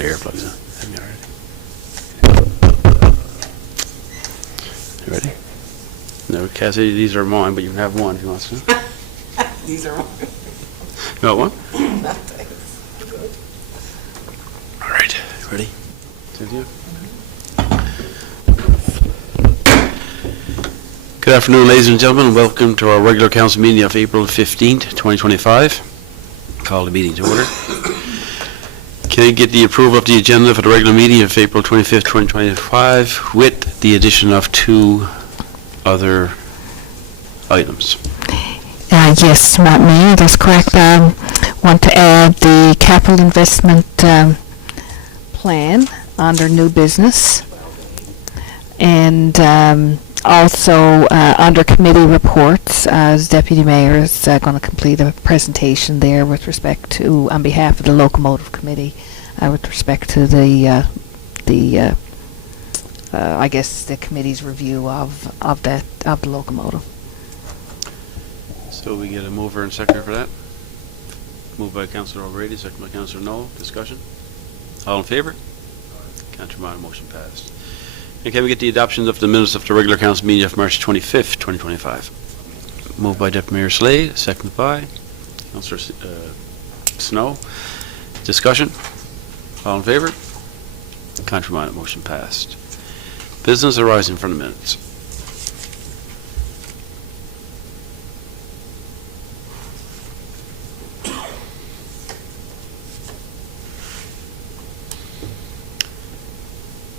got earplugs on. Have you ready? No, Cassie, these are mine, but you can have one if you want to. These are mine. You want one? No, thanks. Good. All right, ready? Thank you. Good afternoon, ladies and gentlemen, and welcome to our regular council meeting of April 15th, 2025. Call the meeting to order. Can I get the approval of the agenda for the regular meeting of April 25th, 2025 with the addition of two other items? Yes, Mayor, that's correct. Want to add the capital investment plan under new business, and also under committee reports, as Deputy Mayor is going to complete a presentation there with respect to, on behalf of the Locomotive Committee, with respect to the I guess the committee's review of the locomotive. So we get a mover and seconder for that. Moved by Councillor O'Grady, second by Councillor Noel. Discussion? All in favour? Councillor Martin, motion passed. And can we get the adoption of the minutes of the regular council meeting of March 25th, 2025? Moved by Deputy Mayor Slade, seconded by Councillor Snow. Discussion? All in favour? Councillor Martin, motion passed. Business arising from the minutes.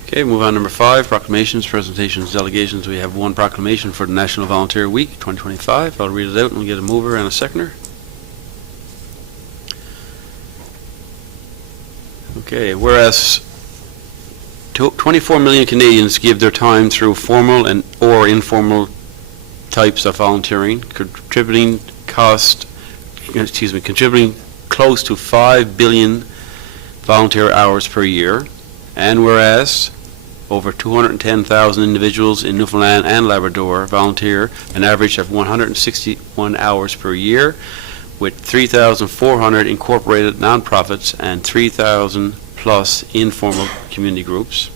Okay, move on. Number 5, proclamations, presentations, delegations. We have one proclamation for the National Volunteer Week 2025. I'll read it out and we'll get a mover and a seconder. Okay, whereas 24 million Canadians give their time through formal and or informal types of volunteering, contributing close to 5 billion volunteer hours per year, and whereas over 210,000 individuals in Newfoundland and Labrador volunteer an average of 161 hours per year, with 3,400 incorporated nonprofits and 3,000 plus informal community groups.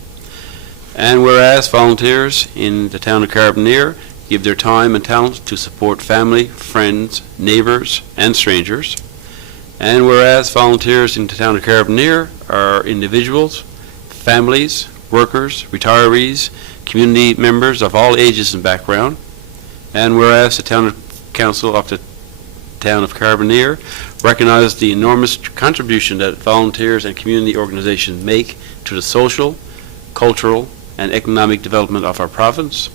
And whereas volunteers in the town of Carbonear give their time and talent to support family, friends, neighbors, and strangers. And whereas volunteers in the town of Carbonear are individuals, families, workers, retirees, community members of all ages and background. And whereas the town council of the town of Carbonear recognize the enormous contribution that volunteers and community organizations make to the social, cultural, and economic development of our province.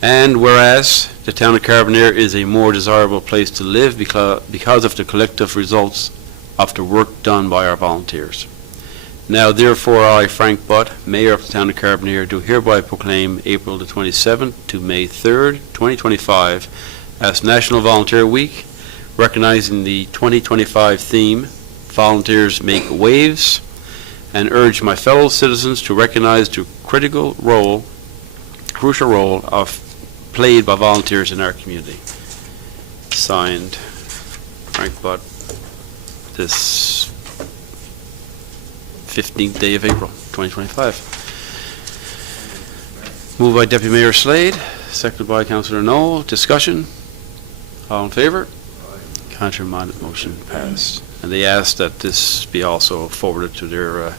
And whereas the town of Carbonear is a more desirable place to live because of the collective results of the work done by our volunteers. Now, therefore, I, Frank Butt, Mayor of the town of Carbonear, do hereby proclaim April the 27th to May 3rd, 2025 as National Volunteer Week, recognizing the 2025 theme, Volunteers Make Waves, and urge my fellow citizens to recognize the crucial role played by volunteers in our community. Signed, Frank Butt, this 15th day of April, 2025. Moved by Deputy Mayor Slade, seconded by Councillor Noel. Discussion? All in favour? Contrary minded, motion passed. And they asked that this be also forwarded to their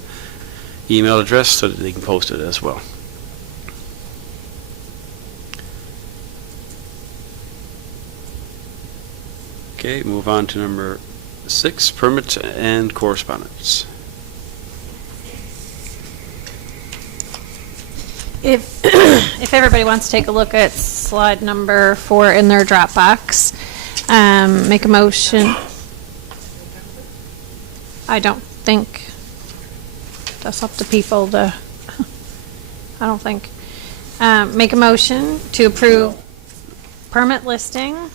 email address so that they can post it as well. Okay, move on to number 6, permits and correspondence. If everybody wants to take a look at slide number 4 in their Dropbox, make a motion. I don't think that's up to people to, I don't think. Make a motion to approve permit listing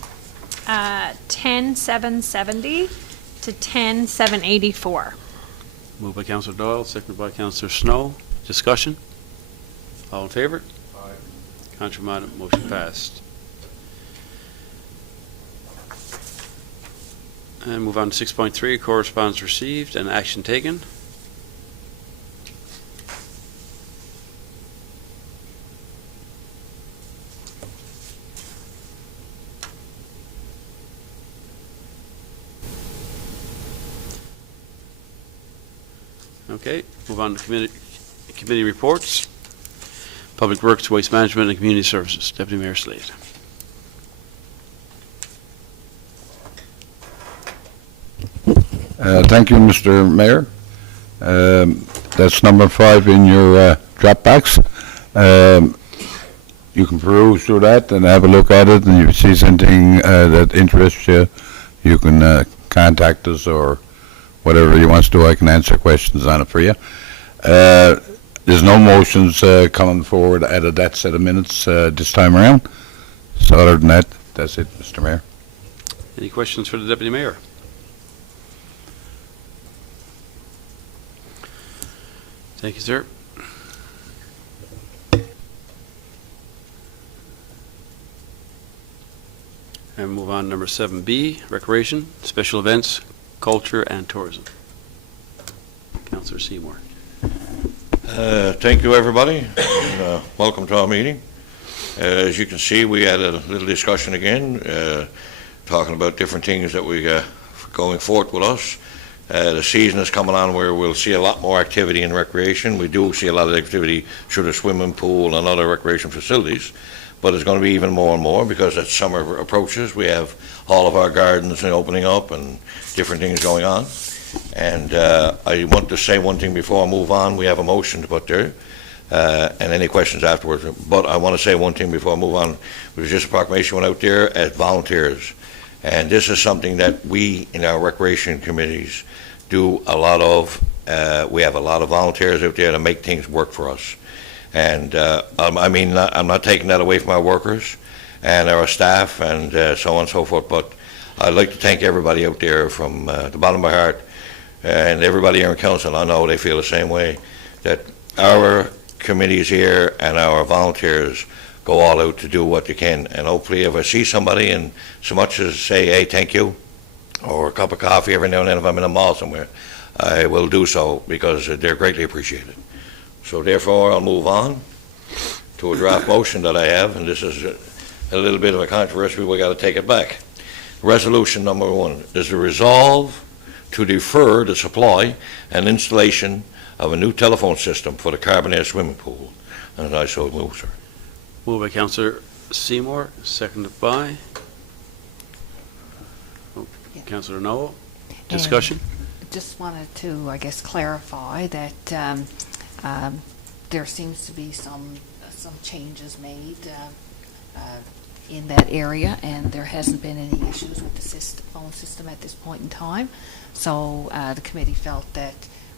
10,770 to 10,784. Moved by Councillor Doyle, seconded by Councillor Snow. Discussion? All in favour? Aye. Contrary minded, motion passed. And move on to 6.3, correspondence received and action taken. Okay, move on to committee reports. Public Works, Waste Management, and Community Services. Deputy Mayor Slade. Thank you, Mr. Mayor. That's number 5 in your Dropbox. You can peruse through that and have a look at it, and if you see something that interests you, you can contact us or whatever you want to do. I can answer questions on it for you. There's no motions coming forward out of that set of minutes this time around. So other than that, that's it, Mr. Mayor. Any questions for the Deputy Mayor? Thank you, sir. And move on to number 7B, Recreation, Special Events, Culture, and Tourism. Councillor Seymour. Thank you, everybody, and welcome to our meeting. As you can see, we had a little discussion again, talking about different things that we going forth with us. The season is coming on where we'll see a lot more activity in recreation. We do see a lot of activity through the swimming pool and other recreation facilities, but it's going to be even more and more because as summer approaches, we have all of our gardens opening up and different things going on. And I want to say one thing before I move on. We have a motion to put there, and any questions afterwards. But I want to say one thing before I move on. There was just a proclamation went out there as volunteers. And this is something that we in our recreation committees do a lot of. We have a lot of volunteers out there to make things work for us. And I mean, I'm not taking that away from our workers and our staff and so on and so forth, but I'd like to thank everybody out there from the bottom of my heart and everybody here in council. I know they feel the same way, that our committees here and our volunteers go all out to do what they can. And hopefully if I see somebody and so much as say, hey, thank you, or a cup of coffee every now and then if I'm in a mall somewhere, I will do so because they're greatly appreciated. So therefore, I'll move on to a draft motion that I have, and this is a little bit of a controversy. We got to take it back. Resolution number 1 is to resolve to defer the supply and installation of a new telephone system for the Carbonear swimming pool. And I so move, sir. Moved by Councillor Seymour, seconded by Councillor Noel. Discussion? Just wanted to, I guess, clarify that there seems to be some changes made in that area, and there hasn't been any issues with the phone system at this point in time. So the committee felt that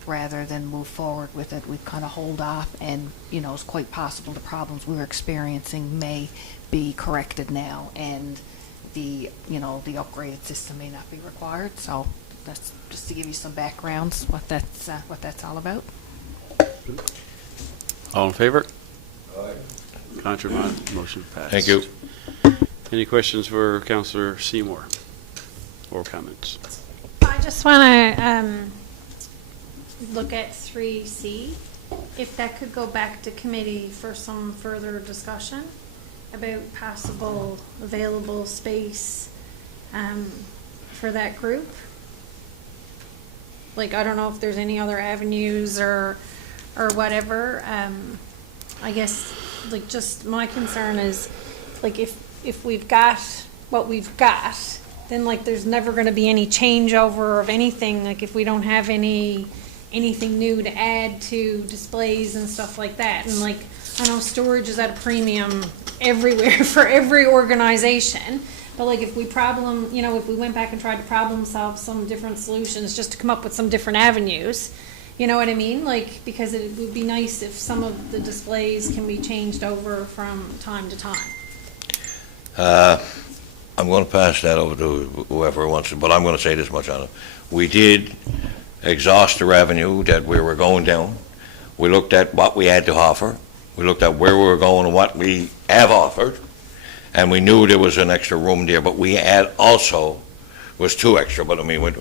rather than move forward with it, we'd kind of hold off, and it's quite possible the problems we were experiencing may be corrected now, and the upgraded system may not be required. So that's just to give you some backgrounds what that's all about. All in favor? Aye. Contrary minded, motion passed. Thank you. Any questions for Councillor Seymour or comments? I just want to look at 3C, if that could go back to committee for some further discussion about possible available space for that group. Like, I don't know if there's any other avenues or whatever. I guess, like, just my concern is, like, if we've got what we've got, then, like, there's never going to be any changeover of anything. Like, if we don't have anything new to add to displays and stuff like that. And, like, I know storage is at a premium everywhere for every organization. But, like, if we went back and tried to problem solve some different solutions just to come up with some different avenues, you know what I mean? Like, because it would be nice if some of the displays can be changed over from time to time. I'm going to pass that over to whoever wants to, but I'm going to say this much on it. We did exhaust the revenue that we were going down. We looked at what we had to offer. We looked at where we were going and what we have offered. And we knew there was an extra room there, but we had also, was 2 extra, but I mean,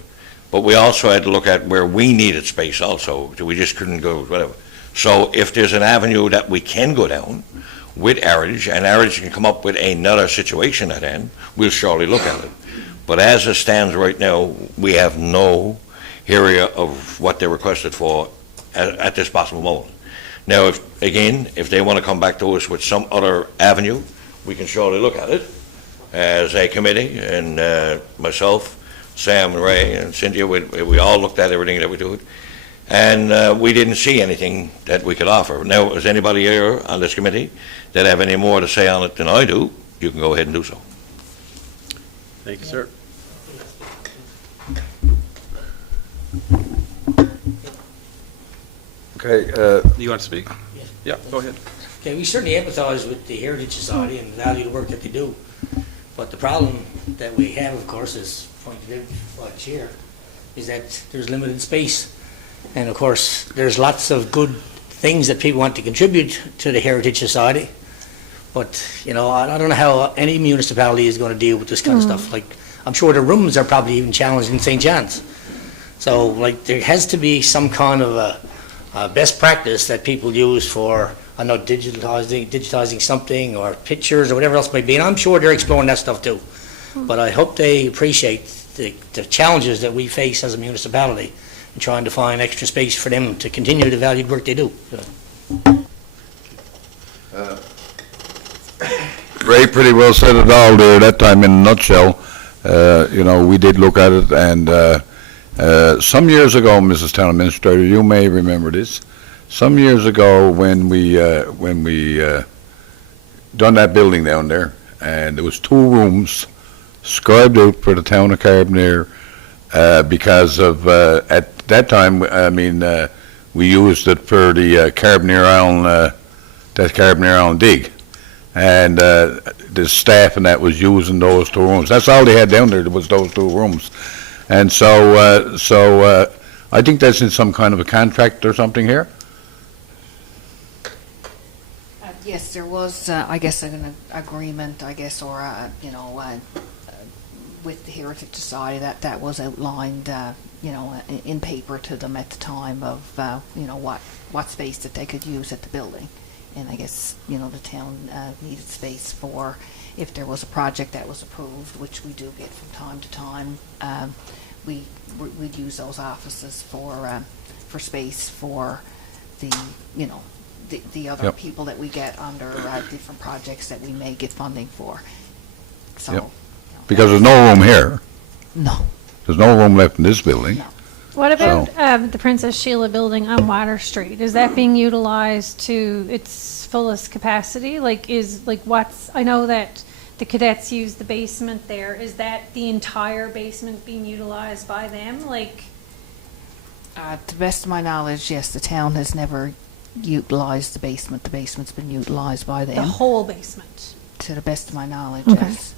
but we also had to look at where we needed space also. We just couldn't go, whatever. So if there's an avenue that we can go down with Heritage, and Heritage can come up with another situation at end, we'll surely look at it. But as it stands right now, we have no area of what they requested for at this possible moment. Now, if they want to come back to us with some other avenue, we can surely look at it as a committee, and myself, Sam, and Ray, and Cynthia, we all looked at everything that we do, and we didn't see anything that we could offer. Now, is anybody here on this committee that have any more to say on it than I do? You can go ahead and do so. Thank you, sir. Okay, You want to speak? Yeah, go ahead. Okay, we certainly empathize with the Heritage Society and value the work that they do. But the problem that we have, of course, is pointed out by the chair, is that there's limited space. And of course, there's lots of good things that people want to contribute to the Heritage Society. But, you know, I don't know how any municipality is going to deal with this kind of stuff. Like, I'm sure the rooms are probably even challenged in St. John's. So, like, there has to be some kind of a best practice that people use for, I know, digitizing something or pictures or whatever else it may be, and I'm sure they're exploring that stuff too. But I hope they appreciate the challenges that we face as a municipality in trying to find extra space for them to continue the valued work they do. Ray pretty well said it all there that time in a nutshell. You know, we did look at it, and some years ago, Mrs. Town Administrator, you may remember this. Some years ago, when we done that building down there, and there was 2 rooms scribed out for the town of Carbonear because of at that time, I mean, we used it for the Carbonear Island dig, and the staff and that was using those 2 rooms. That's all they had down there was those 2 rooms. And so I think that's in some kind of a contract or something here. Yes, there was, I guess, an agreement, I guess, or, you know, with the Heritage Society that was outlined, you know, in paper to them at the time of, you know, what space that they could use at the building. And I guess, you know, the town needed space for, if there was a project that was approved, which we do get from time to time, we'd use those offices for space for the, you know, the other Yep. people that we get under different projects that we may get funding for. So, Yep. you know, Because there's no room here. no. There's no room left in this building. No. What about the Princess Sheila building on Water Street? Is that being utilized to its fullest capacity? I know that the cadets use the basement there. Is that the entire basement being utilized by them? To the best of my knowledge, yes, the town has never utilized the basement. The basement's been utilized by them. The whole basement? To the best of my knowledge, Okay. yes.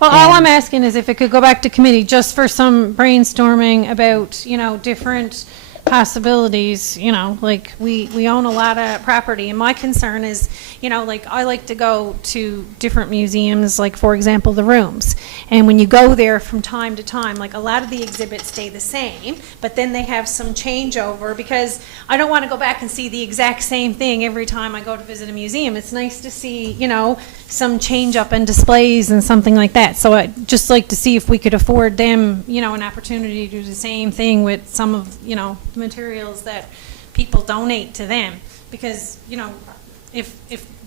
Well, all I'm And- asking is if it could go back to committee just for some brainstorming about, you know, different possibilities, you know, like we own a lot of property, and my concern is, you know, like I like to go to different museums, like for example, the rooms. And when you go there from time to time, like a lot of the exhibits stay the same, but then they have some changeover because I don't want to go back and see the exact same thing every time I go to visit a museum. It's nice to see, you know, some change up in displays and something like that. So I'd just like to see if we could afford them, you know, an opportunity to do the same thing with some of, you know, the materials that people donate to them. Because, you know, if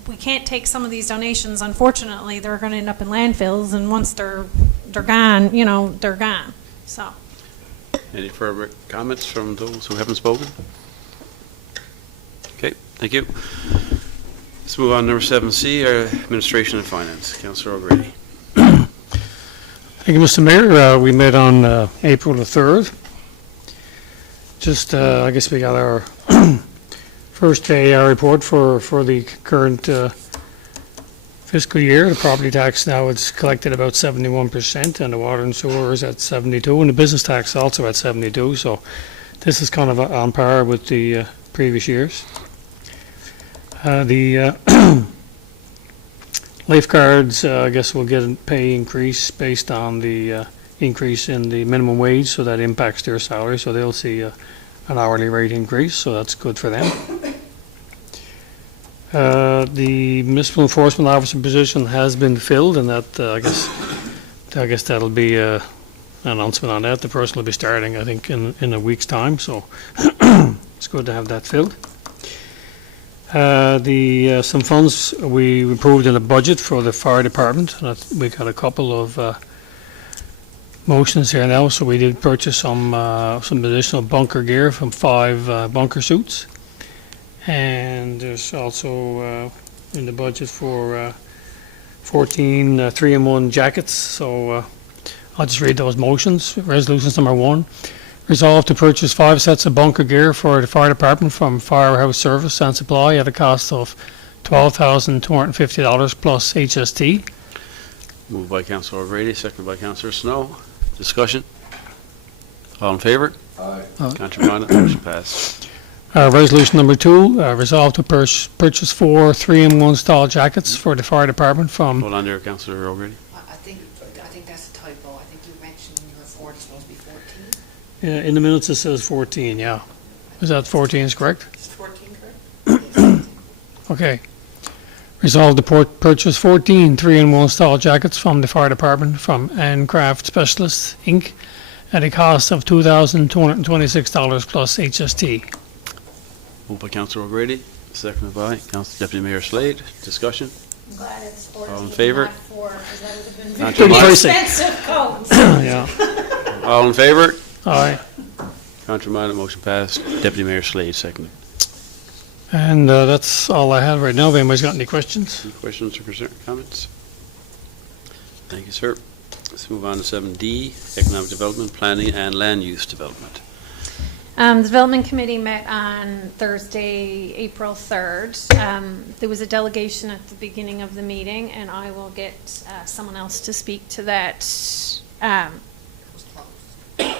we can't take some of these donations, unfortunately, they're going to end up in landfills, and once they're gone, you know, they're gone. So. Any further comments from those who haven't spoken? Okay, thank you. Let's move on to number 7C, Administration and Finance. Councillor O'Grady. Thank you, Mr. Mayor. We met on April the 3rd. Just, I guess we got our first AR report for the current fiscal year. The property tax now it's collected about 71%, and the water and sewer is at 72%, and the business tax also at 72%. So this is kind of on par with the previous years. The lifeguards, I guess, will get a pay increase based on the increase in the minimum wage, so that impacts their salary. So they'll see an hourly rate increase, so that's good for them. The municipal enforcement officer position has been filled, and that I guess that'll be an announcement on that. The person will be starting, I think, in a week's time. So It's good to have that filled. Some funds we approved in the budget for the fire department. We got a couple of motions here now, so we did purchase some additional bunker gear from 5 bunker suits. And there's also in the budget for 14 3-in-1 jackets. So I'll just read those motions. Resolutions number 1. Resolved to purchase 5 sets of bunker gear for the fire department from Firehouse Service and Supply at a cost of $12,250 plus HST. Moved by Councillor O'Grady, seconded by Councillor Snow. Discussion? All in favour? Aye. Contrary minded, motion passed. Resolution number 2, resolved to purchase 4 3-in-1 style jackets for the fire department from, Hold on there, Councillor O'Grady. I think that's a typo. I think you mentioned in your report it's supposed to be 14. in the minutes it says 14, yeah. Is that 14 is correct? Is 14 correct? Okay. Resolved to purchase 14 3-in-1 style jackets from the fire department from Craft Specialists, Inc. at a cost of $2,226 plus HST. Moved by Councillor O'Grady, seconded by Deputy Mayor Slade. Discussion? I'm glad it's 14, All in favour? not 4, because that would have been Contrary very minded? expensive coats. Yeah. All in favour? Aye. Contrary minded, motion passed. Deputy Mayor Slade, seconded. And that's all I have right now. If anybody's got any questions? Any questions or comments? Thank you, sir. Let's move on to 7D, Economic Development, Planning and Land Use Development. The Development Committee met on Thursday, April 3rd. There was a delegation at the beginning of the meeting, and I will get someone else to speak to that.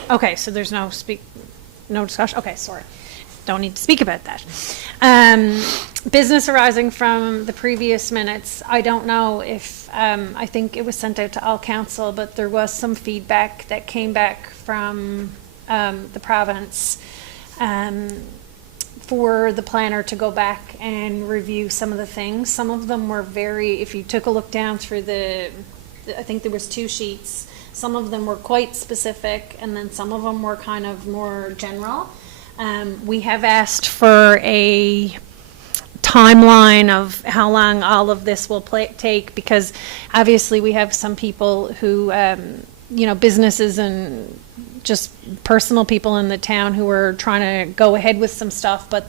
Okay, so there's no discussion? Okay, sorry. Don't need to speak about that. Business arising from the previous minutes, I don't know if, I think it was sent out to all council, but there was some feedback that came back from the province for the planner to go back and review some of the things. Some of them were if you took a look down through I think there was 2 sheets, some of them were quite specific, and then some of them were kind of more general. We have asked for a timeline of how long all of this will take, because obviously we have some people who, businesses and just personal people in the town who are trying to go ahead with some stuff, but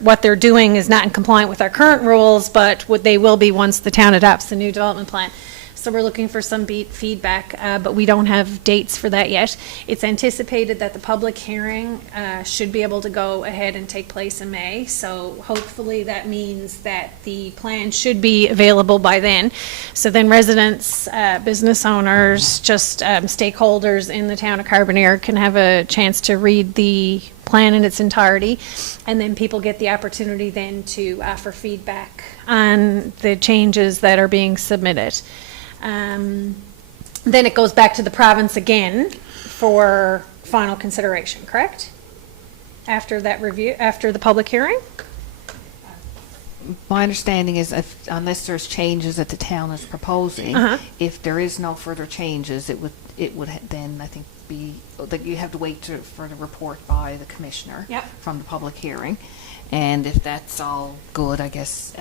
what they're doing is not in compliance with our current rules, but what they will be once the town adopts the new development plan. So we're looking for some feedback, but we don't have dates for that yet. It's anticipated that the public hearing should be able to go ahead and take place in May. So hopefully that means that the plan should be available by then. So then residents, business owners, just stakeholders in the town of Carbonear can have a chance to read the plan in its entirety. And then people get the opportunity then to offer feedback on the changes that are being submitted. Then it goes back to the province again for final consideration, correct? After that review, after the public hearing? My understanding is unless there's changes that the town is proposing, if there is no further changes, it would then, I think, be that you have to wait for the report by the commissioner from the public hearing. And if that's all good, I guess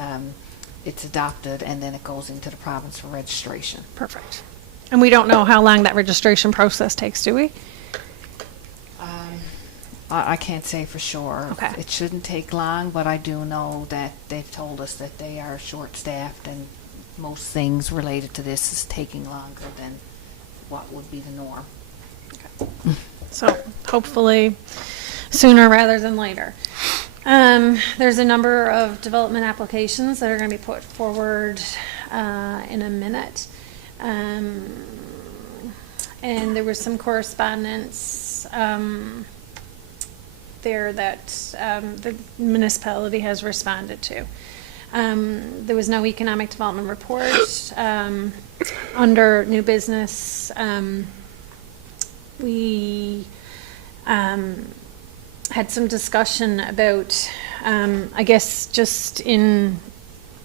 it's adopted, and then it goes into the province for registration. Perfect. And we don't know how long that registration process takes, do we? I can't say for sure. Okay. It shouldn't take long, but I do know that they've told us that they are short-staffed, and most things related to this is taking longer than what would be the norm. Okay. So hopefully sooner rather than later. There's a number of development applications that are going to be put forward in a minute. And there was some correspondence there that the municipality has responded to. There was no economic development report. Under new business, we had some discussion about, I guess, just in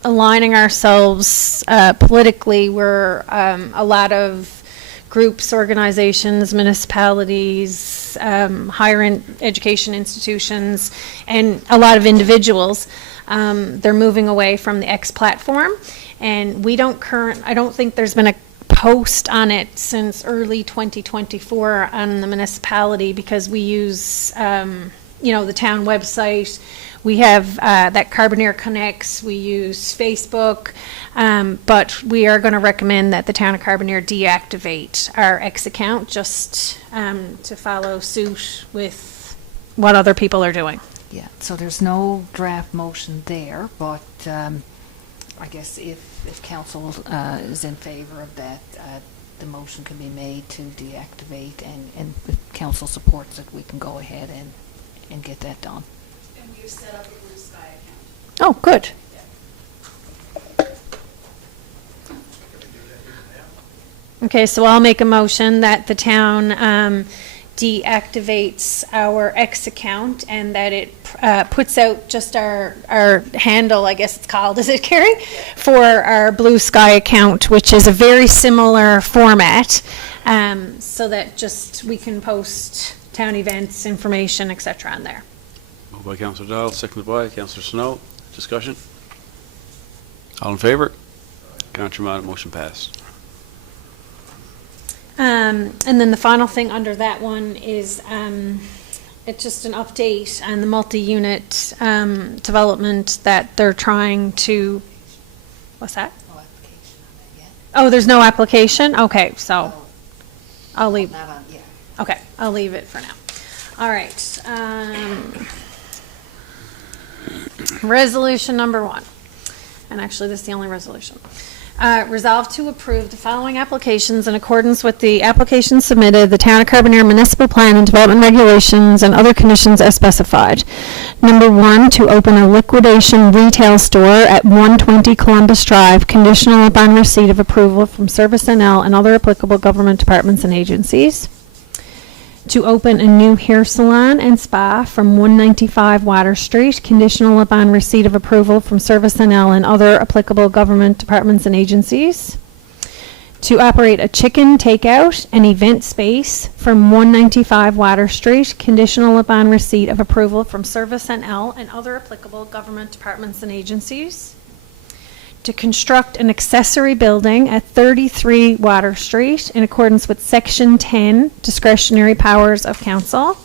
aligning ourselves politically, where a lot of groups, organizations, municipalities, higher education institutions, and a lot of individuals. They're moving away from the X platform, and I don't think there's been a post on it since early 2024 on the municipality, because we use, the town website. We have that Carbonear Connects. We use Facebook, but we are going to recommend that the town of Carbonear deactivate our X account, just to follow suit with what other people are doing. Yeah, so there's no draft motion there, but I guess if council is in favor of that, the motion can be made to deactivate, and if council supports it, we can go ahead and get that done. And we've set up a Blue Sky account. Oh, good. Okay, so I'll make a motion that the town deactivates our X account, and that it puts out just our handle, I guess it's called, is it, Carrie? For our Blue Sky account, which is a very similar format, so that just we can post town events, information, et cetera, on there. Moved by Councillor Doyle, seconded by Councillor Snow. Discussion? All in favor? Contrary, motion passed. And then the final thing under that one is it's just an update on the multi-unit development that they're trying to, what's that? No application on that yet. Oh, there's no application? Okay, so I'll leave, Not on, yeah. okay, I'll leave it for now. All right. Resolution number 1. And actually, this is the only resolution. Resolve to approve the following applications in accordance with the application submitted, the Town of Carbonear Municipal Plan and Development Regulations, and other conditions as specified. Number 1, to open a liquidation retail store at 120 Columbus Drive, conditional upon receipt of approval from Service NL and other applicable government departments and agencies. To open a new hair salon and spa from 195 Water Street, conditional upon receipt of approval from Service NL and other applicable government departments and agencies. To operate a chicken takeout and event space from 195 Water Street, conditional upon receipt of approval from Service NL and other applicable government departments and agencies. To construct an accessory building at 33 Water Street in accordance with Section 10 discretionary powers of council.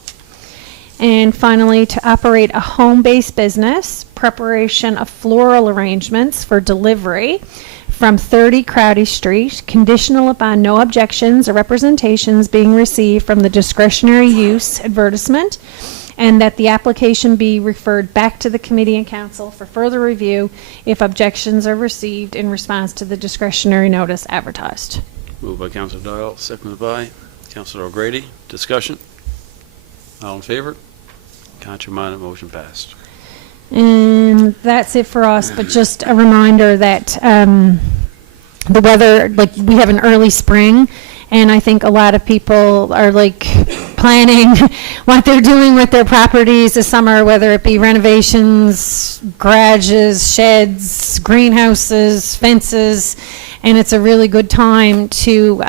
And finally, to operate a home-based business, preparation of floral arrangements for delivery from 30 Crowdy Street, conditional upon no objections or representations being received from the discretionary use advertisement, and that the application be referred back to the committee and council for further review if objections are received in response to the discretionary notice advertised. Moved by Councillor Doyle, seconded by Councillor O'Grady. Discussion? All in favor? Contrary, motion passed. And that's it for us, but just a reminder that the weather, like, we have an early spring, and I think a lot of people are planning what they're doing with their properties this summer, whether it be renovations, garages, sheds, greenhouses, fences, and it's a really good time to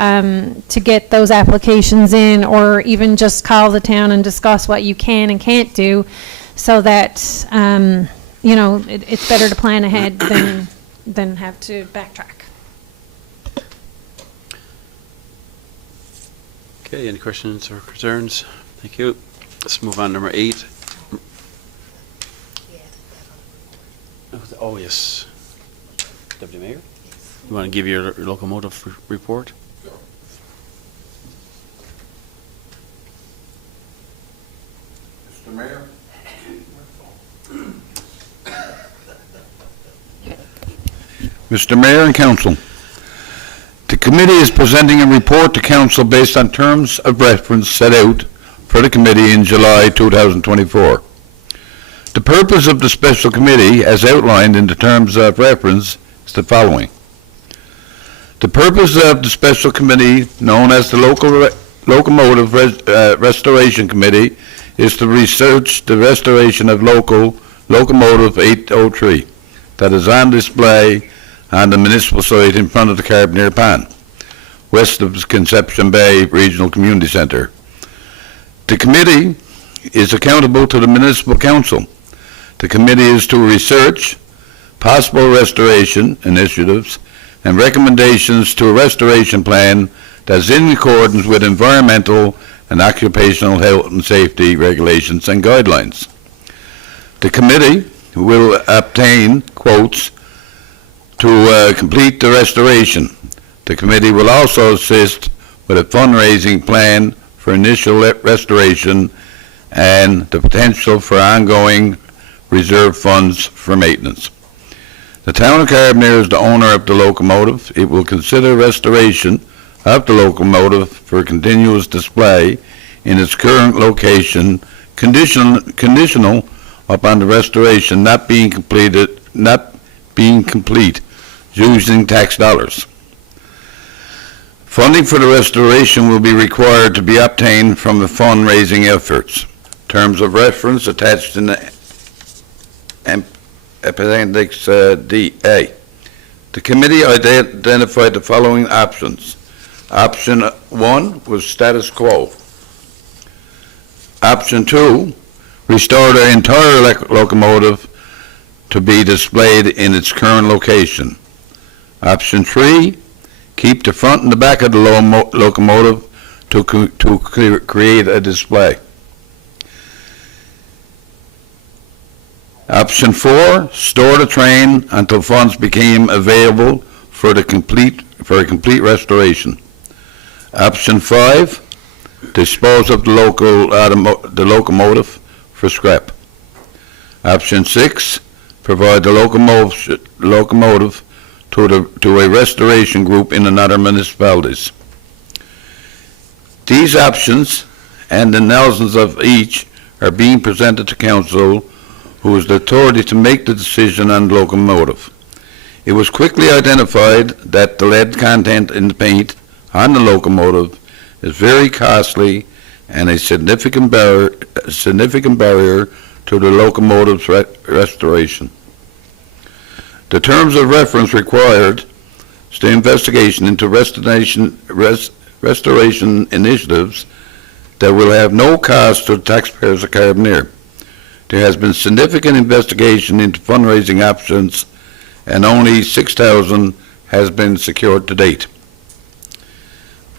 get those applications in, or even just call the town and discuss what you can and can't do, so that it's better to plan ahead than have to backtrack. Okay, any questions or concerns? Thank you. Let's move on. Number 8. Oh, yes. Deputy Mayor? You want to give your locomotive report? Mr. Mayor? Mr. Mayor and Council, the committee is presenting a report to Council based on terms of reference set out for the committee in July 2024. The purpose of the special committee, as outlined in the terms of reference, is the following. The purpose of the special committee, known as the Locomotive Restoration Committee, is to research the restoration of Locomotive 803 that is on display on the municipal site in front of the Carbonear Pond. west of Conception Bay Regional Community Center. The committee is accountable to the Municipal Council. The committee is to research possible restoration initiatives and recommendations to a restoration plan that is in accordance with environmental and occupational health and safety regulations and guidelines. The committee will obtain quotes to complete the restoration. The committee will also assist with a fundraising plan for initial restoration and the potential for ongoing reserve funds for maintenance. The town of Carbonear is the owner of the locomotive. It will consider restoration of the locomotive for continuous display in its current location, conditional upon the restoration not being complete using tax dollars. Funding for the restoration will be required to be obtained from the fundraising efforts. Terms of reference attached in the Appendix D.A. The committee identified the following options. Option 1 was status quo. Option 2, restore the entire locomotive to be displayed in its current location. Option 3, keep the front and the back of the locomotive to create a display. Option 4, store the train until funds became available for a complete restoration. Option 5, dispose of the locomotive for scrap. Option 6, provide the locomotive to a restoration group in another municipalities. These options and the analysis of each are being presented to council, who is the authority to make the decision on the locomotive. It was quickly identified that the lead content in the paint on the locomotive is very costly and a significant barrier to the locomotive's restoration. The terms of reference required is the investigation into restoration initiatives that will have no cost to the taxpayers of Carbonear. There has been significant investigation into fundraising options, and only $6,000 has been secured to date.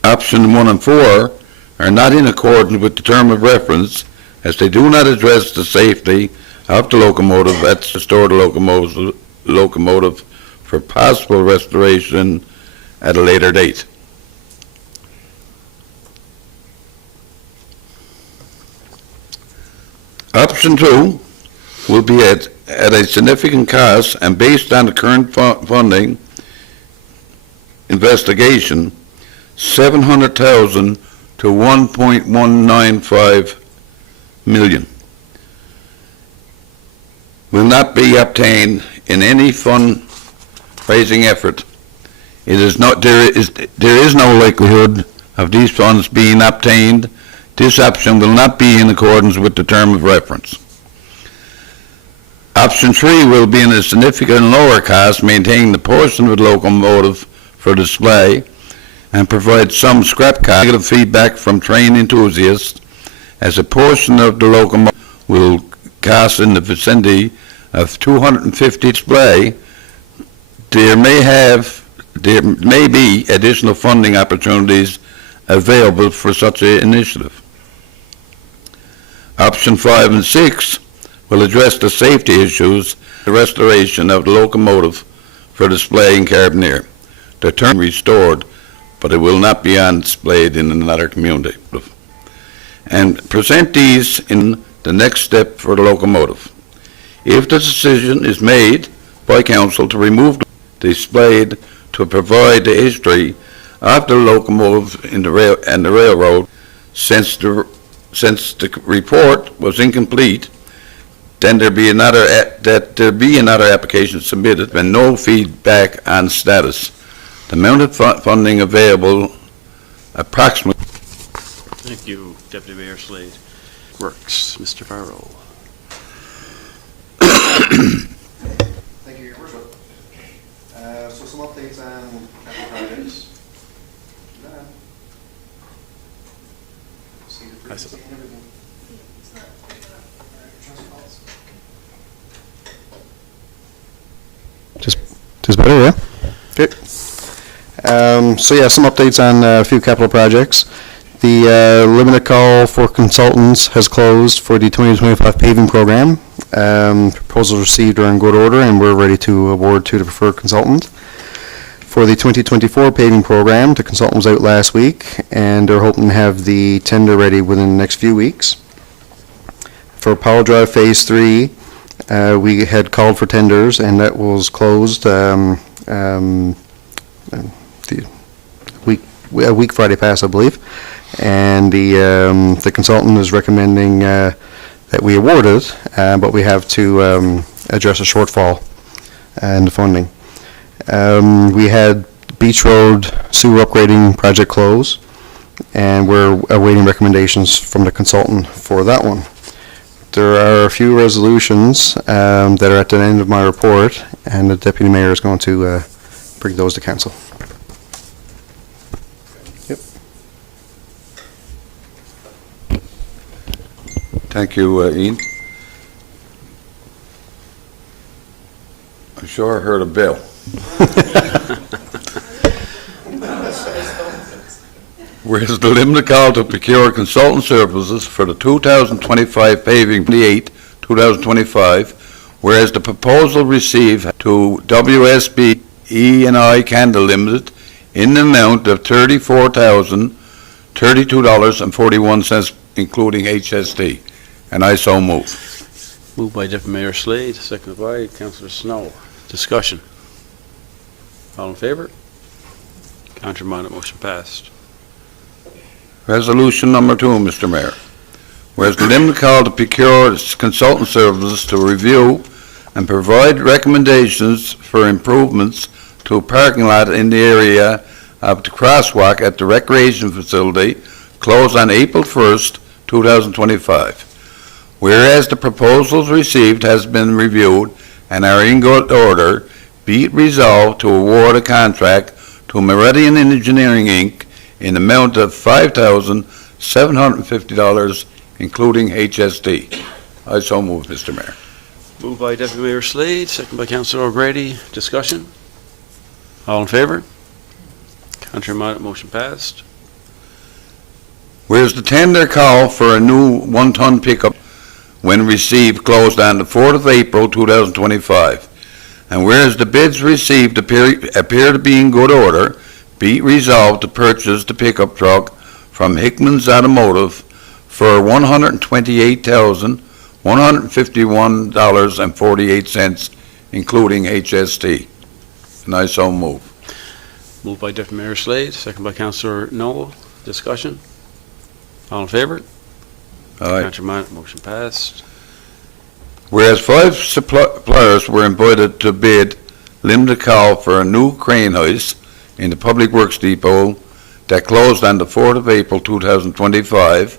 Option 1 and 4 are not in accordance with the term of reference, as they do not address the safety of the locomotive at the store the locomotive for possible restoration at a later date. Option 2 will be at a significant cost, and based on the current funding investigation, $700,000 to $1.195 million will not be obtained in any fundraising effort. There is no likelihood of these funds being obtained. This option will not be in accordance with the term of reference. Option 3 will be in a significant lower cost, maintaining the portion of the locomotive for display and provide some scrap cost. Negative feedback from train enthusiasts, as a portion of the locomotive will cost in the vicinity of $250 display. There may be additional funding opportunities available for such an initiative. Option 5 and 6 will address the safety issues, the restoration of the locomotive for display in Carbonear. The term restored, but it will not be on displayed in another community. And present these in the next step for the locomotive. If the decision is made by council to remove the displayed to provide the history of the locomotive in the railroad, since the report was incomplete, then there be another application submitted and no feedback on status. The amount of funding available approximately. Thank you, Deputy Mayor Slade. Works. Mr. Farrell. Thank you, Your Worship. So some updates on capital projects. That's- Just better, yeah? Okay. So yeah, some updates on a few capital projects. The limited call for consultants has closed for the 2025 paving program. Proposals received are in good order, and we're ready to award to the preferred consultant. For the 2024 paving program, the consultant was out last week, and they're hoping to have the tender ready within the next few weeks. For Powell Drive Phase 3, we had called for tenders, and that was closed a week Friday past, I believe. And the consultant is recommending that we award it, but we have to address a shortfall in the funding. We had Beach Road sewer upgrading project close, and we're awaiting recommendations from the consultant for that one. There are a few resolutions that are at the end of my report, and the deputy mayor is going to bring those to council. Yep. Thank you, Ian. I'm sure I heard a bill. Whereas the limited call to procure consultant services for the 2025 paving 2025, whereas the proposal received to WSB E&I Candle Limited in the amount of $34,032.41, including HST. And I so move. Moved by Deputy Mayor Slade, seconded by Councillor Snow. Discussion. All in favor? Contrary-minded, motion passed. Resolution number 2, Mr. Mayor. Whereas the limited call to procure consultant services to review and provide recommendations for improvements to a parking lot in the area of the crosswalk at the recreation facility closed on April 1st, 2025. Whereas the proposals received has been reviewed and are in good order, be it resolved to award a contract to Meridian Engineering, Inc. in the amount of $5,750, including HST. I so move, Mr. Mayor. Moved by Deputy Mayor Slade, seconded by Councillor O'Grady. Discussion. All in favor? Contrary-minded, motion passed. Whereas the tender call for a new one-ton pickup when received closed on the 4th of April 2025, and whereas the bids received appear to be in good order, be it resolved to purchase the pickup truck from Hickman's Automotive for $128,151.48, including HST. And I so move. Moved by Deputy Mayor Slade, seconded by Councillor Noel. Discussion. All in favor? Aye. Contrary-minded, motion passed. Whereas 5 suppliers were invited to bid limited call for a new crane hoist in the Public Works Depot that closed on the 4th of April 2025,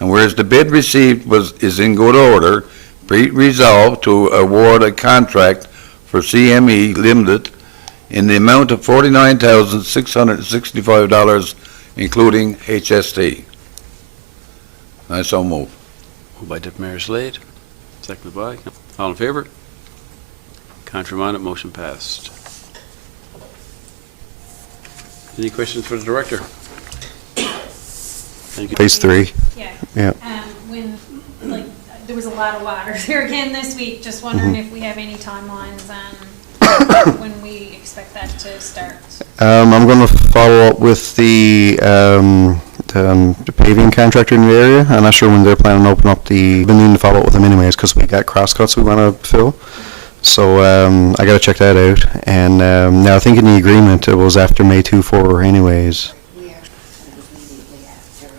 and whereas the bid received is in good order, be resolved to award a contract for CME Limited in the amount of $49,665, including HST. I so move. Moved by Deputy Mayor Slade, seconded by. All in favor? Contrary-minded, motion passed. Any questions for the director? Thank you. Phase 3. Yeah. Yeah. When, like, there was a lot of water there again this week, just wondering if we have any timelines on when we expect that to start. I'm going to follow up with the paving contractor in the area. I'm not sure when they're planning to open up the, been needing to follow up with them anyways, because we got crosscuts we want to fill. So I got to check that out. And now I think in the agreement it was after May 24 anyways. We are, and it was immediately after the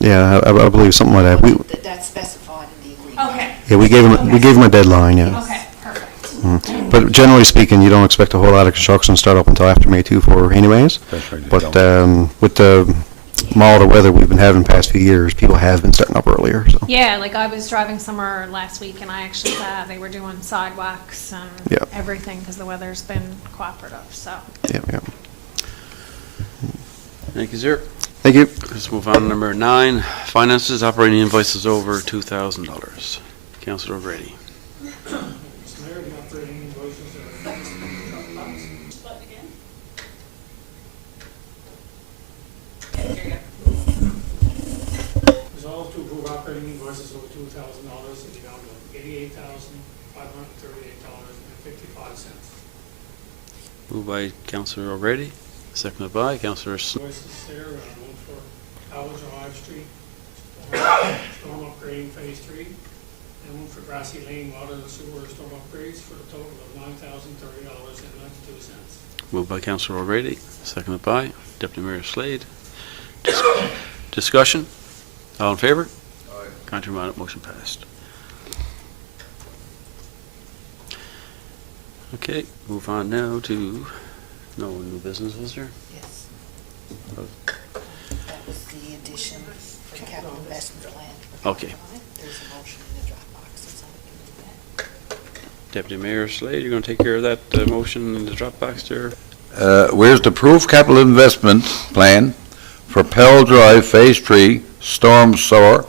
24th. Yeah, I believe something like that. That's specified in the agreement. Okay, Yeah, we gave them a deadline, yeah. okay, perfect. But generally speaking, you don't expect a whole lot of construction to start up until after May 24 anyways. That's right. But with the milder weather we've been having the past few years, people have been starting up earlier, so. Yeah, like I was driving somewhere last week and I actually saw they were doing sidewalks and Yeah. everything because the weather's been cooperative, so. Yeah, yeah. Thank you, sir. Thank you. Let's move on to number 9, finances, operating invoices over $2,000. Councillor O'Grady. Mr. Mayor, the operating invoices are resolved to approve operating invoices over $2,000 in the amount of $88,538.55. Moved by Councillor O'Grady, seconded by Councillor Invoices there, one for Howell Drive Street, storm upgrading phase 3, and one for Grassy Lane Water and Sewer storm upgrades for a total of $9,030.92. Moved by Councillor O'Grady, seconded by Deputy Mayor Slade. Discussion? All in favor? Aye. Contrary minded, motion passed. Okay, move on now to, no new business, was there? Yes. That was the addition for capital investment plan. Okay. There's a motion in the Dropbox, that's all we can do that. Deputy Mayor Slade, you're going to take care of that motion in the Dropbox there? Where's the approved capital investment plan for Pell Drive Phase 3 storm sewer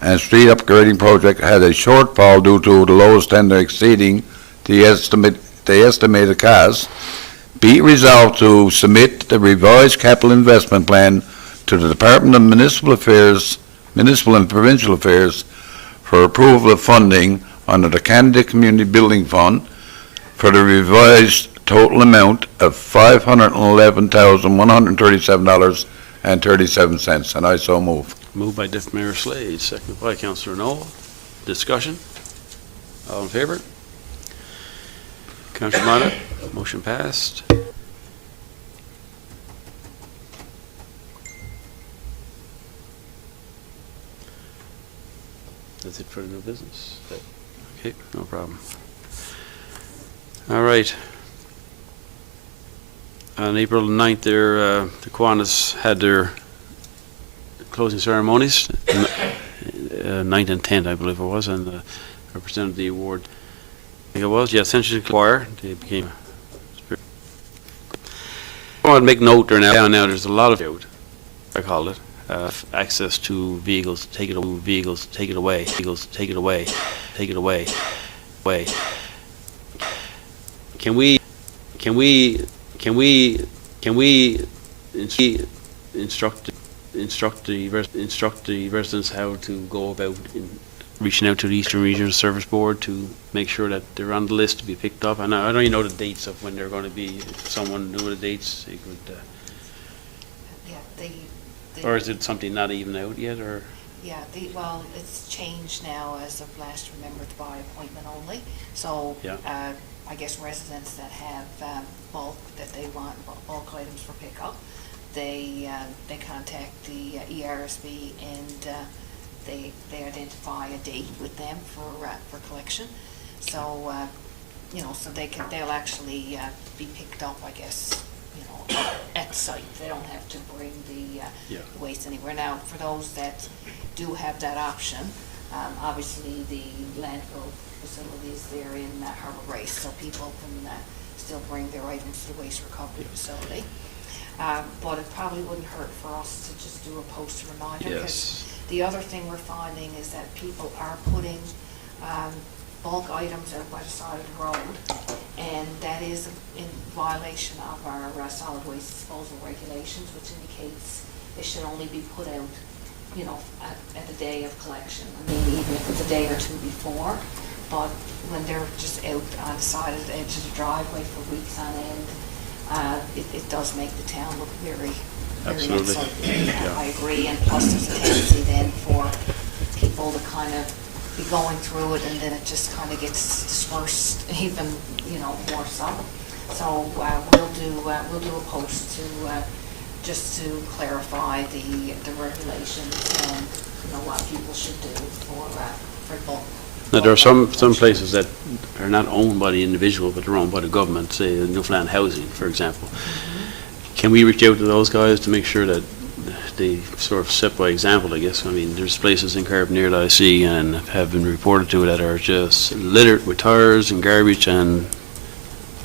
and street upgrading project had a shortfall due to the lowest tender exceeding the estimated cost. Be it resolved to submit the revised capital investment plan to the Department of Municipal and Provincial Affairs for approval of funding under the Canada Community Building Fund for the revised total amount of $511,137.37, and I so move. Moved by Deputy Mayor Slade, seconded by Councillor Knoll. Discussion? All in favor? Councillor Mata, motion passed. That's it for the new business? Okay, no problem. All right. On April 9th, the Kiwanis had their closing ceremonies, 9th and 10th, I believe it was, and represented the award. I think it was, yeah, Century Choir. They became. I want to make note there now. There's a lot of out, I call it, access to vehicles. Take it away. Vehicles. Take it away. Vehicles. Take it away. Take it away. Way. Can we instruct the residents how to go about reaching out to the Eastern Regional Service Board to make sure that they're on the list to be picked up? And I don't even know the dates of when they're going to be. If someone knew the dates, they could. Yeah, they Or is it something not even out yet, or? Yeah, well, it's changed now as of last, remember, it's by appointment only. So, Yeah. I guess residents that have bulk, that they want bulk items for pickup, they contact the ERSB and they identify a date with them for collection. So, so they'll actually be picked up, I guess, at site. They don't have to bring the waste anywhere. Now, for those that do have that option, obviously the landfill facilities there in Harbour Grace, so people can still bring their items to the waste recovery facility. But it probably wouldn't hurt for us to just do a post reminder. Yes. The other thing we're finding is that people are putting bulk items out by the side of the road, and that is in violation of our solid waste disposal regulations, which indicates they should only be put out, at the day of collection. I mean, even if it's a day or two before, but when they're just out on the side of the edge of the driveway for weeks on end, it does make the town look very Absolutely. unsightly. Yeah. I agree, and plus there's a tendency then for people to kind of be going through it, and then it just kind of gets dispersed even, more so. So we'll do a post to just to clarify the regulations and what people should do for bulk. Now, there are some places that are not owned by the individual, but they're owned by the government, say Newfoundland Housing, for example. Can we reach out to those guys to make sure that they sort of set by example, I guess? I mean, there's places in Carbonear that I see and have been reported to that are just littered with tires and garbage, and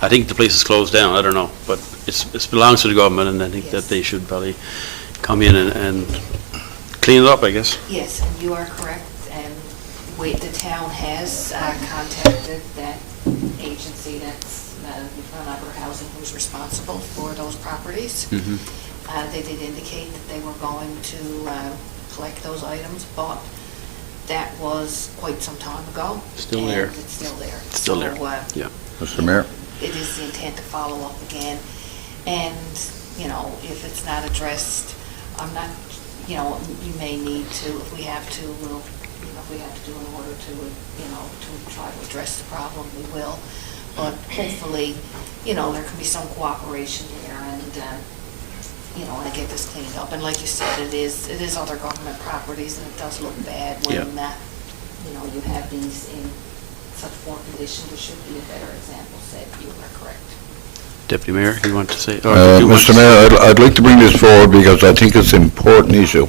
I think the place is closed down, I don't know, but it belongs to the government, and I think that they should probably come in and clean it up, I guess. Yes, and you are correct, and the town has contacted that agency that's Newfoundland Labrador Housing who's responsible for those properties. Mhm. They did indicate that they were going to collect those items, but that was quite some time ago. Still there. And it's still there. Still there. So, Yeah. Mr. Mayor? it is the intent to follow up again. And, you know, if it's not addressed, I'm not, you know, you may need to, if we have to, we'll, you know, if we have to do in order to, you know, to try to address the problem, we will. But hopefully, you know, there can be some cooperation there and, you know, and get this cleaned up. And like you said, it is other government properties and it does look bad when, you know, you have these in such poor condition. There should be a better example set. You are correct. Deputy Mayor, you want to say? or did you want to Mr. Mayor, I'd like to bring this forward because I think it's an important issue.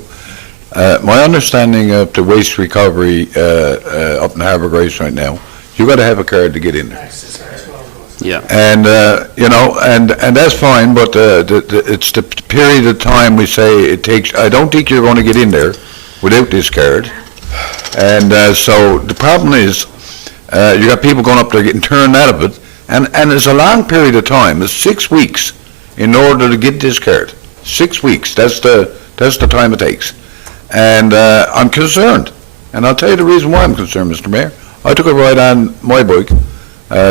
My understanding of the waste recovery up in Harbour Grace right now, you got to have a card to get in there. Yeah. And, you know, and that's fine, but it's the period of time we say it takes. I don't think you're going to get in there without this card. And so the problem is, you got people going up there getting turned out of it, and it's a long period of time. It's 6 weeks in order to get this card. 6 weeks, that's the time it takes. And I'm concerned, and I'll tell you the reason why I'm concerned, Mr. Mayor. I took a ride on my bike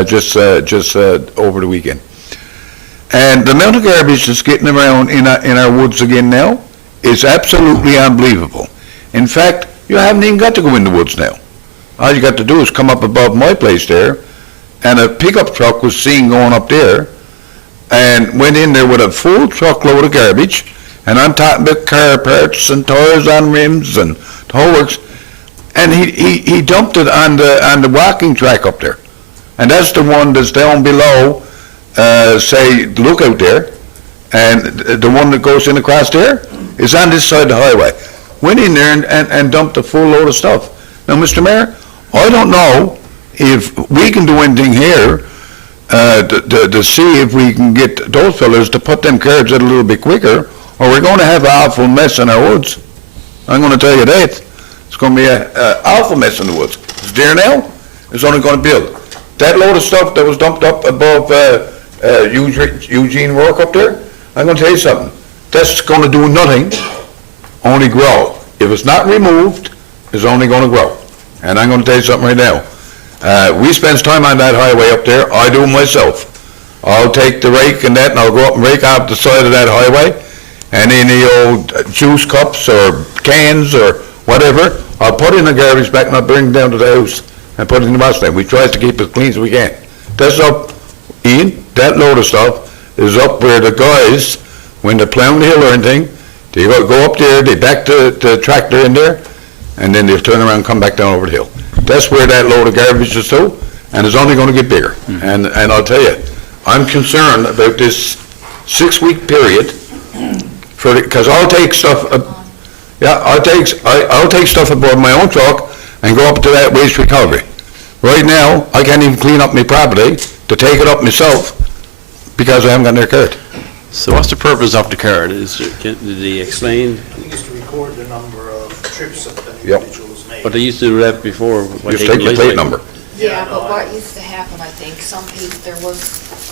just over the weekend. And the amount of garbage that's getting around in our woods again now is absolutely unbelievable. In fact, you haven't even got to go in the woods now. All you got to do is come up above my place there, and a pickup truck was seen going up there, and went in there with a full truckload of garbage, and I'm talking about car parts and tires on rims and the whole works, and he dumped it on the walking track up there. And that's the one that's down below, say, the lookout there, and the one that goes in across there is on this side of the highway. Went in there and dumped a full load of stuff. Now, Mr. Mayor, I don't know if we can do anything here to see if we can get those fellas to put them curbs out a little bit quicker, or we're going to have an awful mess in our woods. I'm going to tell you that. It's going to be an awful mess in the woods. It's there now. It's only going to build. That load of stuff that was dumped up above Eugene Rourke up there, I'm going to tell you something. That's going to do nothing, only grow. If it's not removed, it's only going to grow. And I'm going to tell you something right now. We spend time on that highway up there. I do myself. I'll take the rake and that, and I'll go up and rake out the side of that highway, and any old juice cups or cans or whatever, I'll put in the garbage bag and I'll bring it down to the house and put it in the basket. We try to keep it clean as we can. That's up, Ian, that load of stuff is up where the guys, when they're plowing the hill or anything, they go up there, they back the tractor in there, and then they'll turn around and come back down over the hill. That's where that load of garbage is to, and it's only going to get bigger. And I'll tell you, I'm concerned about this 6-week period, because I'll take stuff, I'll take stuff aboard my own truck and go up to that waste recovery. Right now, I can't even clean up my property to take it up myself because I haven't got their card. So what's the purpose of the card? Did he explain? I think it's to record the number of trips that an Yep. individual's made. But they used to do that before. Just take your plate number. Yeah, but what used to happen, I think, some people, there was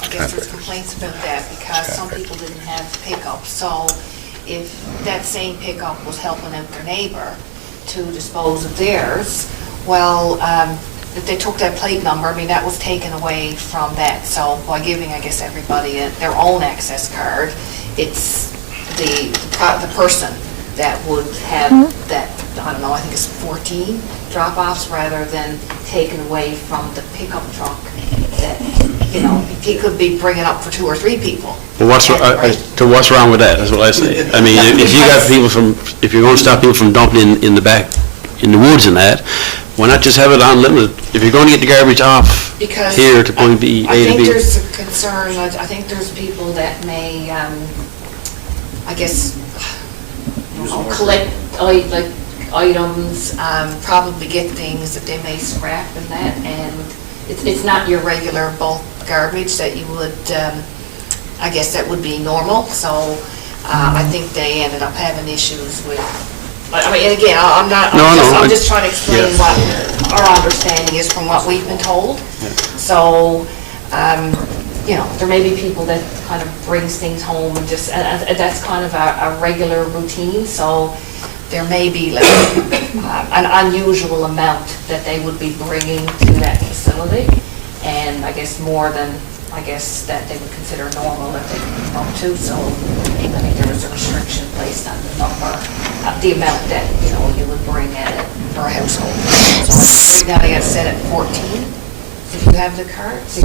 complaints about that because some people didn't have pickup. So if that same pickup was helping out their neighbor to dispose of theirs, well, if they took that plate number, I mean, that was taken away from that. So by giving, I guess, everybody their own access card, it's the person that would have that, I don't know, I think it's 14 drop-offs rather than taken away from the pickup truck that, you know, he could be bringing up for 2 or 3 people. Well, what's wrong with that? That's what I say. I mean, if you got people if you're going to stop people from dumping in the back, in the woods and that, why not just have it unlimited? If you're going to get the garbage off Because here to point B, A to I think B. there's a concern, I think there's people that may, I guess, collect like items, probably get things that they may scrap and that, and it's not your regular bulk garbage that you would, I guess that would be normal, so I think they ended up having issues with, I mean, and again, I'm not, No, no, I'm just trying to explain yes. what our understanding is from what we've been told. So, you know, there may be people that kind of brings things home and just, and that's kind of a regular routine, so there may be like an unusual amount that they would be bringing to that facility, and I guess more than, I guess, that they would consider normal that they can come up to, so I think there was a restriction placed on the number, the amount that, you know, you would bring in per household. So right now, I got set at 14. If you have the cards?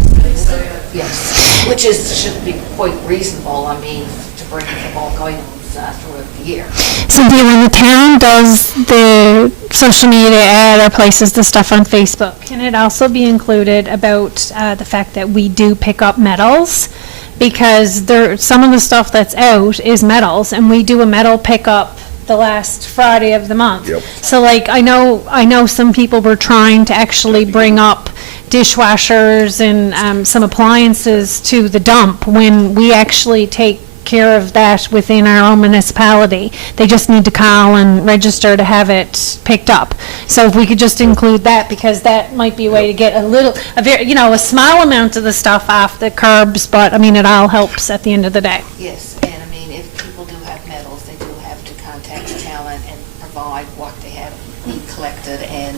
Yes, which should be quite reasonable, I mean, to bring the bulk items throughout the year. Cynthia, when the town does the social media ad or places the stuff on Facebook, can it also be included about the fact that we do pick up medals? Because some of the stuff that's out is medals, and we do a medal pickup the last Friday of the month. Yep. So like, I know some people were trying to actually bring up dishwashers and some appliances to the dump when we actually take care of that within our own municipality. They just need to call and register to have it picked up. So if we could just include that, because that might be a way to get a small amount of the stuff off the curbs, but I mean, it all helps at the end of the day. Yes, and I mean, if people do have medals, they do have to contact the town and provide what they have collected and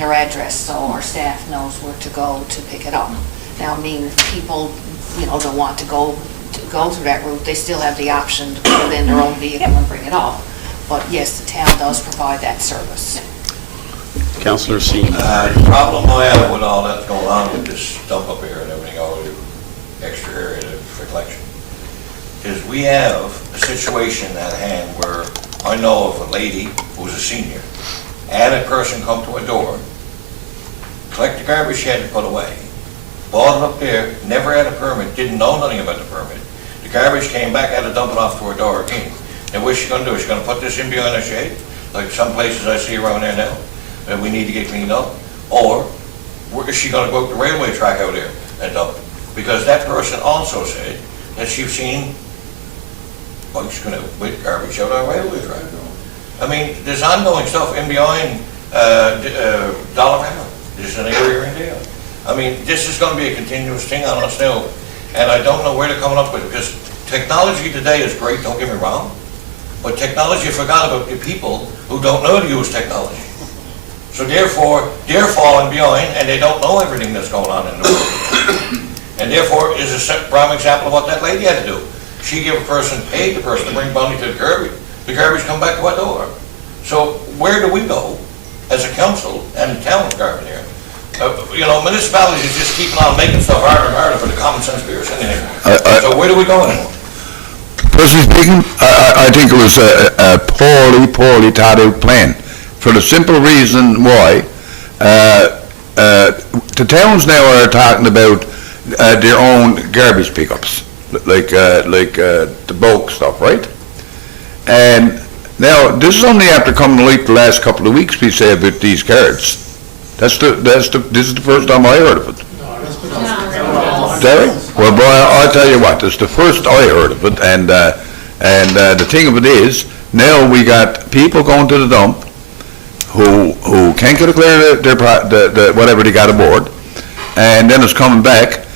their address, so our staff knows where to go to pick it up. Now, I mean, if people, you know, don't want to go through that route, they still have the option to put it in their own vehicle and bring it up. But yes, the town does provide that service. Councillor Sean. The problem I have with all that's going on with this dump up here and everything, all the extra area for collection, is we have a situation at hand where I know of a lady who's a senior, had a person come to her door, collect the garbage she had to put away, bought it up there, never had a permit, didn't know nothing about the permit. The garbage came back, had to dump it off to her door again. And what's she gonna do? Is she gonna put this in behind a shade, like some places I see around there now, that we need to get cleaned up? Or is she gonna go up the railway track out there and dump it? Because that person also said that she's seen bikes gonna with garbage out on railway track. I mean, there's ongoing stuff in behind Dollar Town. There's an area in there. I mean, this is gonna be a continuous thing on us now, and I don't know where they're coming up with it, because technology today is great, don't get me wrong, but technology forgot about the people who don't know to use technology. So therefore, they're falling behind, and they don't know everything that's going on in the world. And therefore, is a prime example of what that lady had to do. She paid the person to bring money to the garbage. The garbage come back to our door. So where do we go as a council and the town of Carbonear? You know, municipalities are just keeping on making stuff harder and harder for the common sense person anymore. So where do we go anymore? Personally speaking, I think it was a poorly thought out plan, for the simple reason why the towns now are talking about their own garbage pickups, like the bulk stuff, right? And now, this is only after coming late the last couple of weeks, we say, about these cards. This is the first time I heard of it. Sorry? Well, boy, I'll tell you what, it's the first I heard of it, and the thing of it is, now we got people going to the dump who can't get a clear their whatever they got aboard, and then it's coming back,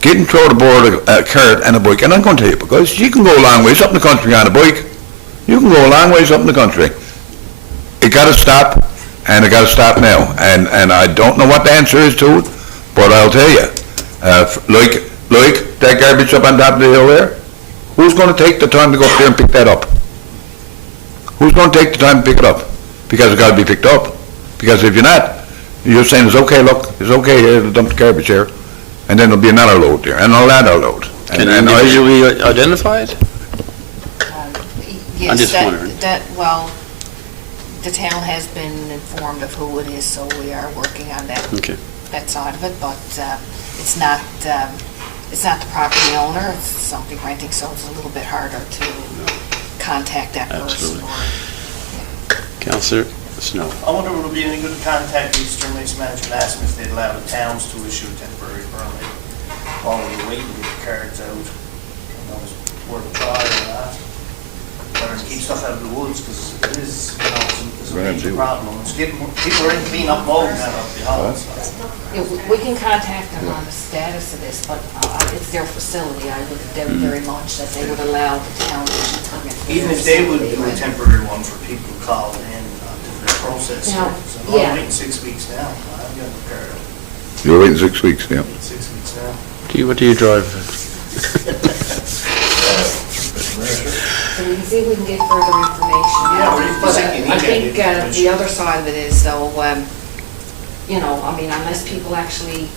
getting thrown aboard a cart and a bike. And I'm going to tell you, because you can go a long ways up in the country on a bike. You can go a long ways up in the country. It got to stop, and it got to stop now. And I don't know what the answer is to it, but I'll tell you, like that garbage up on top of the hill there, who's going to take the time to go up there and pick that up? Who's going to take the time to pick it up? Because it's got to be picked up. Because if you're not, you're saying it's okay, look, it's okay here to dump the garbage here, and then there'll be another load there, and another load. Can individually identify it? Yes, I'm just wondering. Well, the town has been informed of who it is, so we are working on that. Okay. That side of it, but it's not the property owner, it's somebody renting, so it's a little bit harder to contact that person. Absolutely. Councillor Snow. I wonder would it be any good to contact the Eastern Waste Management, ask them if they'd allow the towns to issue a temporary permit while we're waiting to get the cards out. worth a try or not. Better to keep stuff out of the woods, because it is, you know, it's a major problem. It's getting, people are in clean up mode now up behind, so. Yeah, we can contact them on the status of this, but it's their facility. I would endeavor very much that they would allow the town to issue permit. for Even their if they would facility, do a right? temporary one for people who call in to the process. Now, So yeah. I'm waiting 6 weeks now. I'm getting prepared. You're waiting 6 weeks, yeah. 6 weeks now. What do you drive? So we can see if we can get further information. Yeah, or if But you think you I need think that the information. other side of it is though, you know, I mean, unless people actually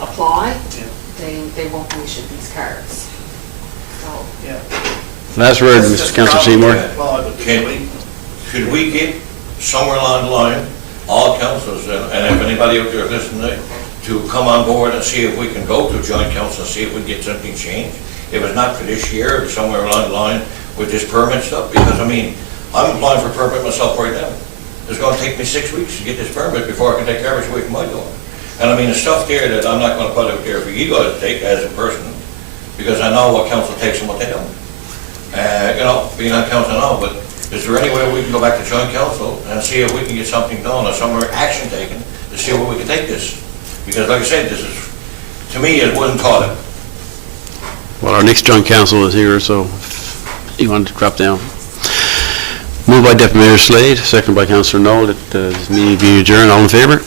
apply, Yeah. they won't be issued these cards. So, Yeah. Last word, Mr. Councilor Seymour. Well, I would be Can- waiting. Should we get somewhere along the line, all councils, and if anybody out there is listening, to come on board and see if we can go to joint council and see if we can get something changed? If it's not for this year, it's somewhere along the line with this permit stuff, because I mean, I'm applying for a permit myself right now. It's gonna take me 6 weeks to get this permit before I can take garbage away from my door. And I mean, the stuff there that I'm not gonna put out there for you guys to take as a person, because I know what council takes and what they don't. You know, being on council now, but is there any way we can go back to joint council and see if we can get something done or some action taken to see where we can take this? Because like I said, this is, to me, it wasn't taught it. Well, our next joint council is here, so if you wanted to drop down. Moved by Deputy Mayor Slade, second by Councilor Knoll, that this meeting be adjourned. All in favor?